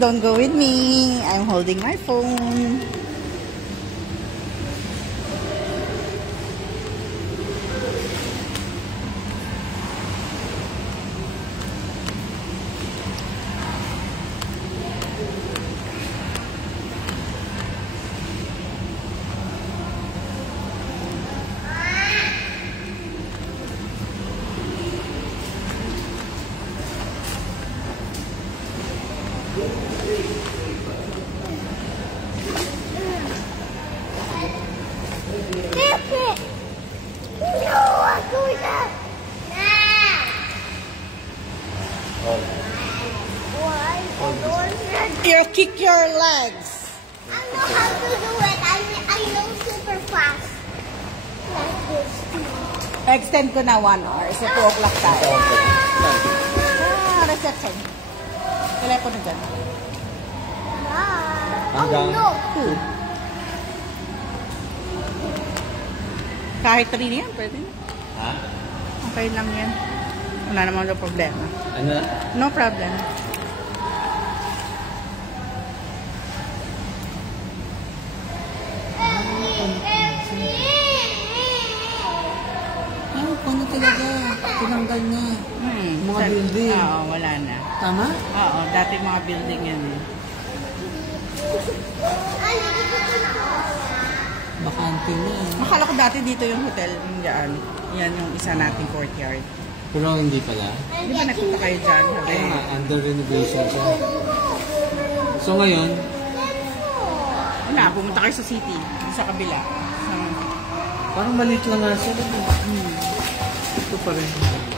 Don't go with me. I'm holding my phone. You kick your legs. I know how to do it. I know super fast. Like this. Extend ko na 1 hour. So 2 o'clock tayo. Reception. Telepono dyan. Oh no. 2. Kahit 3 na yan, pwede na. Ha? Okay lang yan. Wala naman yung problema. Ano? No problem. Paano talaga? Tinanggal na. Mga building. Oo, wala na. Tama? Oo, dati mga building yan eh. Bakante na eh. Makala ko dati dito yung hotel, yung dyan. Yan yung isa nating courtyard. Pero hindi pala. Di ba nagpunta kayo dyan? Kaya nga, under renovation siya. So ngayon, Wala, pumunta kayo sa city, sa kabila. parang maliit lang nga siya. Ito pa rin.